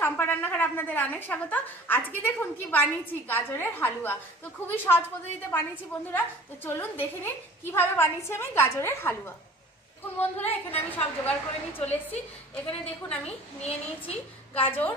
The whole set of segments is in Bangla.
সম্পা রান্নাঘরে আপনাদের অনেক স্বাগত। আজকে দেখুন কি বানিয়েছি, গাজরের হালুয়া। তো খুবই সহজ পদ্ধতিতে বানিয়েছি বন্ধুরা। তো চলুন দেখে নিন কিভাবে বানিয়েছি আমি গাজরের হালুয়া। দেখুন বন্ধুরা, এখানে আমি সব জোগাড় করে নিয়ে চলে এসেছি। এখানে দেখুন আমি নিয়ে নিয়েছি গাজর,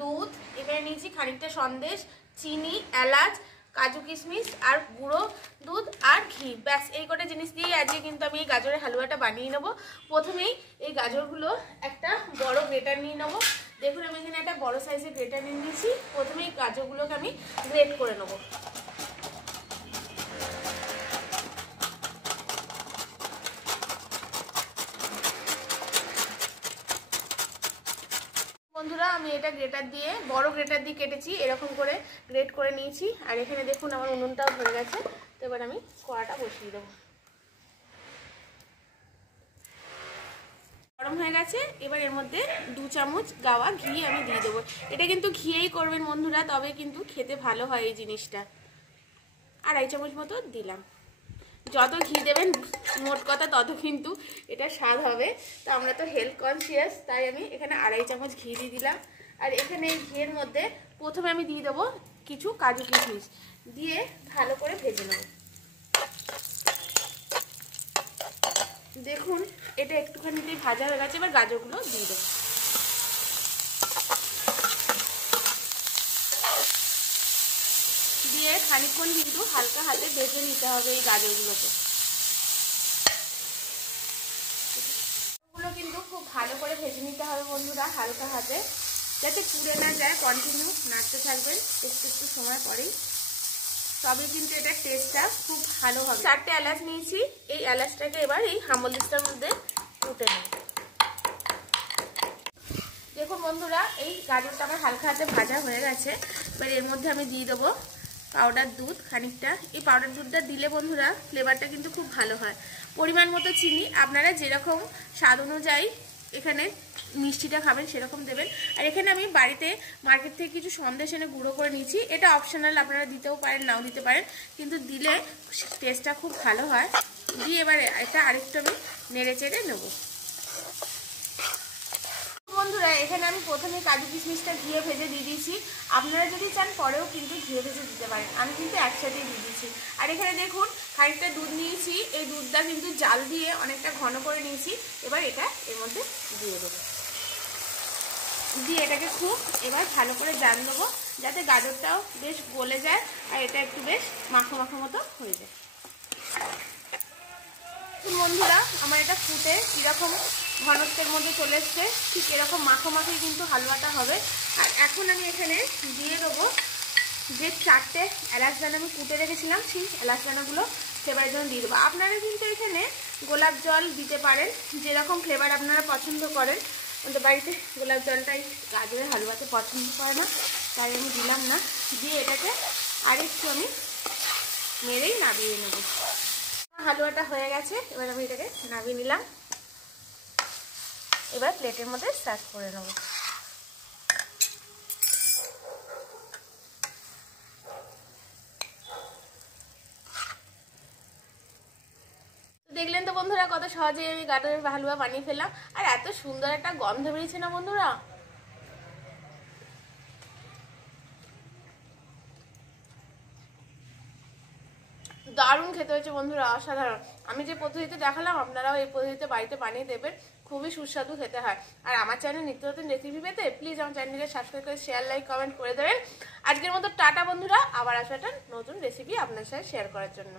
দুধ, এখানে নিয়েছি খানিকটা সন্দেশ, চিনি, এলাচ, কাজু কিশমিশ আর গুঁড়ো দুধ আর ঘি। ব্যাস এই কটা জিনিস দিয়েই আজকে কিন্তু আমি এই গাজরের হালুয়াটা বানিয়ে নেবো। প্রথমেই এই গাজরগুলো একটা বড় গ্রেটার নিয়ে নেবো। দেখুন আমি এখানে একটা বড় সাইজের গ্রেটার নিয়ে নিয়েছি। প্রথমেই গাজরগুলোকে আমি গ্রেট করে নেবো। বন্ধুরা আমি এটা গ্রেটার দিয়ে, বড় গ্রেটার দিয়ে কেটেছি, এরকম করে গ্রেট করে নিয়েছি। আর এখানে দেখুন আমার উনুনটাও ধরে গেছে। তো এবার আমি কড়াটা বসিয়ে দেবো। গরম হয়ে গেছে, এবার এর মধ্যে 2 চামচ গাওয়া ঘি আমি দিয়ে দেবো। এটা কিন্তু ঘিয়েই করবেন বন্ধুরা, তবে কিন্তু খেতে ভালো হয় এই জিনিসটা। 2.5 চামচ মতো দিলাম। যত ঘি দেবেন মোট কথা তত কিন্তু এটা স্বাদ হবে। তো আমরা তো হেলথ কনসিয়াস, তাই আমি এখানে 2.5 চামচ ঘি দিয়ে দিলাম। আর এখানে এই ঘিয়ের মধ্যে প্রথমে আমি দিয়ে দেবো কিছু কাজু কিশমিশ, দিয়ে ভালো করে ভেজে নেব। দেখুন এটা একটুখানিতেই ভাজা হয়ে গেছে, এবার গাজরগুলো দিয়ে দেবো। দিয়ে খানিকক্ষণ কিন্তু হালকা হাতে ভেজে নিতে হবে এই গাজরগুলোকে। কিন্তু খুব ভালো করে ভেজে নিতে হবে বন্ধুরা, হালকা হাতে, যাতে পুড়ে না যায়। কন্টিনিউ নাড়তে থাকবেন একটু একটু সময় পরেই, তবে কিন্তু এটা টেস্টটা খুব ভালো হবে। 4টে এলাচ নিয়েছি, এই এলাচটাকে এবার এই হামলদিস্তার মধ্যে কুটে নেব। দেখুন বন্ধুরা এই গাজরটা আমার হালকা হাতে ভাজা হয়ে গেছে। এবার এর মধ্যে আমি দিয়ে দেবো পাউডার দুধ খানিকটা। এই পাউডার দুধটা দিলে বন্ধুরা ফ্লেভারটা কিন্তু খুব ভালো হয়। পরিমাণ মতো চিনি, আপনারা যেরকম স্বাদ অনুযায়ী এখানে মিষ্টিটা খাবেন সেরকম দেবেন। আর এখানে আমি বাড়িতে মার্কেট থেকে কিছু সন্দেশ এনে গুঁড়ো করে নিয়েছি। এটা অপশনাল, আপনারা দিতেও পারেন নাও দিতে পারেন, কিন্তু দিলে টেস্টটা খুব ভালো হয়। দিয়ে এবার এটা আরেকটু আমি নেড়ে চেড়ে নেবো। বন্ধুরা এখানে আমি প্রথমে কাজু কিশমিশটা ঘিয়ে ভেজে দিয়ে দিয়েছি। আপনারা যদি চান পরেও কিন্তু ঘিয়ে ভেজে দিতে পারেন, আমি কিন্তু একসাথেই দিয়ে দিয়েছি। আর এখানে দেখুন খানিকটা দুধ নিয়েছি, এই দুধটা কিন্তু জাল দিয়ে অনেকটা ঘন করে নিয়েছি। এবার এটা এর মধ্যে দিয়ে দেবো, দিয়ে এটাকে খুব এবার ভালো করে জাল দেবো, যাতে গাজরটাও বেশ গলে যায় আর এটা একটু বেশ মাখো মাখো মতো হয়ে যায়। বন্ধুরা আমার এটা ফুটে কীরকম ঘনত্বের মধ্যে চলে এসছে, ঠিক এরকম মাখো মাখোই কিন্তু হালুয়াটা হবে। আর এখন আমি এখানে দিয়ে দেবো যে 4টে এলাচ দানা আমি কুটে রেখেছিলাম, সেই এলাচ দানাগুলো ফ্লেভারের জন্য দিয়ে দেবো। আপনারা কিন্তু এখানে গোলাপ জল দিতে পারেন, যেরকম ফ্লেভার আপনারা পছন্দ করেন। আমাদের বাড়িতে গোলাপ জলটাই গাজরের হালুয়াতে পছন্দ করে না, তাই আমি দিলাম না। দিয়ে এটাকে আরেকটু আমি মেরেই নামিয়ে নেব। হালুয়াটা হয়ে গেছে, এবার আমি এটাকে নামিয়ে নিলাম। এবার প্লেটের মধ্যে সার্ভ করে নেব। দেখলেন তো বন্ধুরা কত সহজেই আমি গাজরের হালুয়া বানিয়ে ফেললাম। আর এত সুন্দর একটা গন্ধ বেরিয়েছে না বন্ধুরা। দারুণ খেতে হয়েছে বন্ধুরা, অসাধারণ। আমি যে পদ্ধতিতে দেখালাম আপনারাও এই পদ্ধতিতে বাড়িতে বানিয়ে দেবেন, খুবই সুস্বাদু খেতে হয়। আর আমার চ্যানেল নিত্য নতুন রেসিপি পেতে প্লিজ আমার চ্যানেলকে সাবস্ক্রাইব করে শেয়ার, লাইক, কমেন্ট করে দেবেন। আজকের মতো টাটা বন্ধুরা, আবার আসবো একটা নতুন রেসিপি আপনার সাথে শেয়ার করার জন্য।